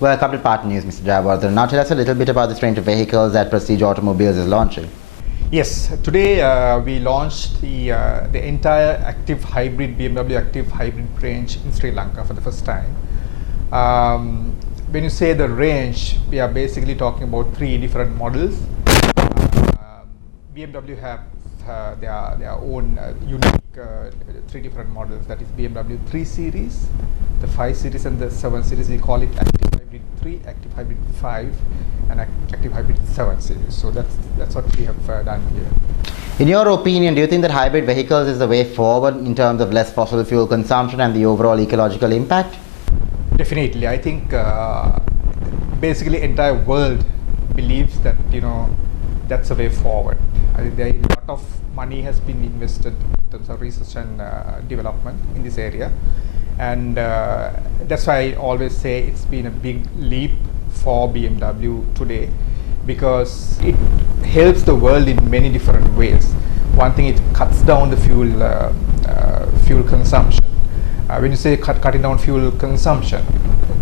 Welcome to Partner News, Mr. Jayawardena. Now tell us a little bit about this range of vehicles that Prestige Automobiles is launching. Yes, today we launched the entire active hybrid BMW active hybrid range in Sri Lanka for the first time. When you say the range, we are basically talking about three different models. BMW have their own unique three different models. That is BMW 3 Series, the 5 Series, and the 7 Series. We call it Active Hybrid 3, Active Hybrid 5, and Active Hybrid 7 Series. So that's what we have done here. In your opinion, do you think that hybrid vehicles is the way forward in terms of less fossil fuel consumption and the overall ecological impact? Definitely. I think basically entire world believes that that's the way forward. I think there is a lot of money has been invested in terms of research and development in this area, and that's why I always say it's been a big leap for BMW today, because it helps the world in many different ways. One thing, it cuts down the fuel consumption. When you say cutting down fuel consumption,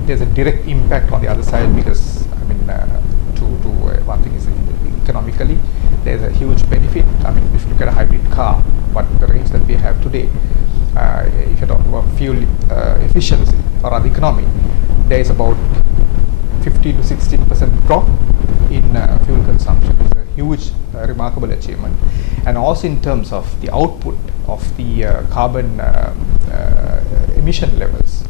there's a direct impact on the other side, because one thing is economically there's a huge benefit. I mean, if you look at a hybrid car, but the range that we have today, if you're talking about fuel efficiency or other economy, there is about 50 to 16% drop in fuel consumption. It's a huge, remarkable achievement. And also in terms of the output of the carbon emission levels,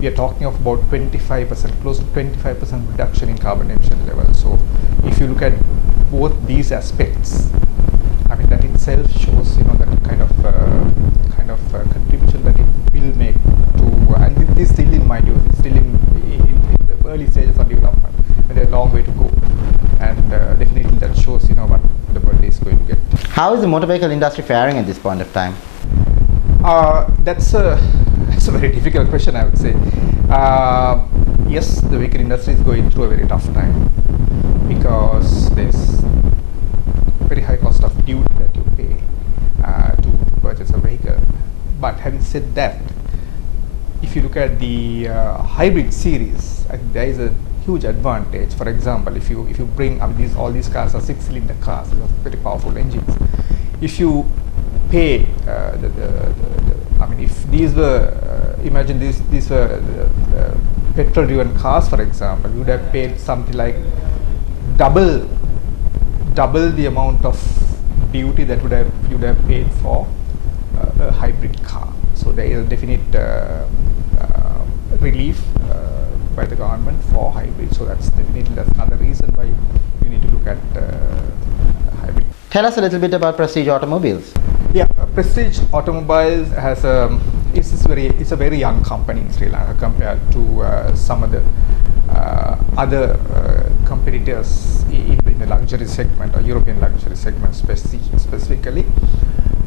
we are talking of about 25%, close to 25% reduction in carbon emission levels. So if you look at both these aspects, I mean, that itself shows that kind of contribution that it will make to, and this is still in my view, still in the early stages of development, and there's a long way to go, and definitely that shows what the world is going to get. How is the motor vehicle industry faring at this point of time? That's a very difficult question, I would say. Yes, the vehicle industry is going through a very tough time, because there's very high cost of duty that you pay to purchase a vehicle. But having said that, if you look at the hybrid series, I think there is a huge advantage. For example, if you bring all these cars are 6-cylinder cars, very powerful engines. If you pay if these were imagine these were petrol-driven cars, for example, you would have paid something like double the amount of duty that you would have paid for a hybrid car. So there is a definite relief by the government for hybrid. So that's another reason why you need to look at hybrid. Tell us a little bit about Prestige Automobiles. Yeah, Prestige Automobiles it's a very young company in Sri Lanka compared to some of the other competitors in the luxury segment, or European luxury segment specifically.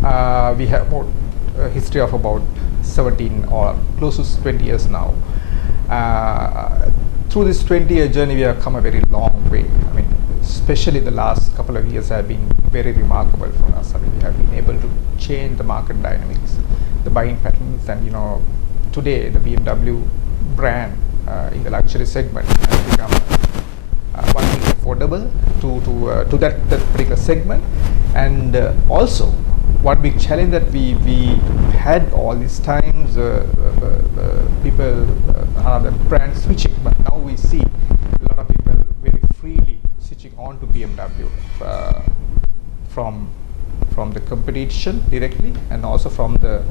We have a history of about 17 or close to 20 years now. Through this 20-year journey, we have come a very long way. I mean, especially the last couple of years have been very remarkable for us. I mean, we have been able to change the market dynamics, the buying patterns, and today the BMW brand in the luxury segment has become one thing affordable to that particular segment. And also, one big challenge that we had all these times, people, the brand switching, but now we see a lot of people very freely switching on to BMW from the competition directly, and also from the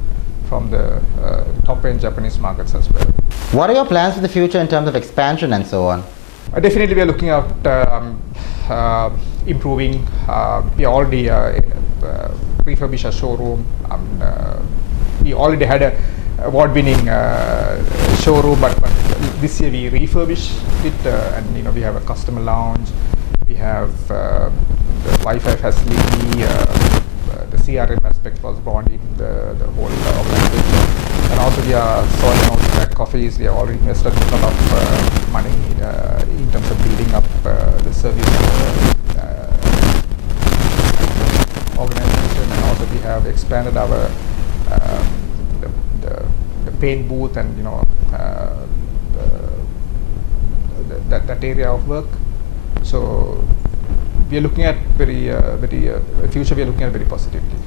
top-end Japanese markets as well. What are your plans for the future in terms of expansion and so on? Definitely, we are looking at improving. We already refurbished a showroom. We already had a award-winning showroom, but this year we refurbished it, and we have a customer lounge. We have the Wi-Fi facility. The CRM aspect was brought in the whole organization, and also we are sorting out back office. We have already invested a lot of money in terms of building up the service organization, and also we have expanded our the paint booth, and that area of work. So we are looking at future we are looking at very positively.